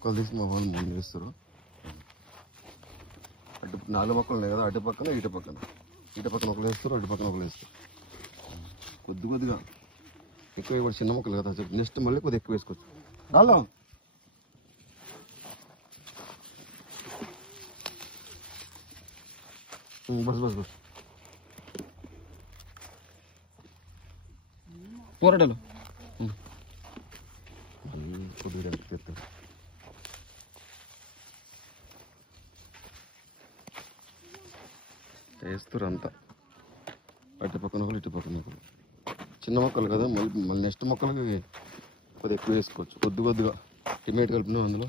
మొక్కలు తీసి మా వాళ్ళు ముందు వేస్తారు. అటు 4 మొక్కలు ఉన్నాయి కదా, అటు పక్కన ఇటు పక్కన ఒకరు వేస్తారు, అటు పక్కన ఒకరు వేస్తారు. కొద్దిగా ఎక్కువ ఇప్పుడు చిన్న మొక్కలు కదా, నెక్స్ట్ మళ్ళీ కొద్దిగా ఎక్కువ వేసుకోవచ్చు. రాలో బస్ పోరాటాలు కొద్దిగా చెప్తారు. వేస్తారు అంతా, అటు పక్కన ఒకరు ఇటు పక్కన ఒకరు. చిన్న మొక్కలు కదా, మళ్ళీ నెక్స్ట్ మొక్కలకి కొద్దిగా ఎక్కువ వేసుకోవచ్చు. కొద్దిగా టిమేట్ కలిపినాం అందులో.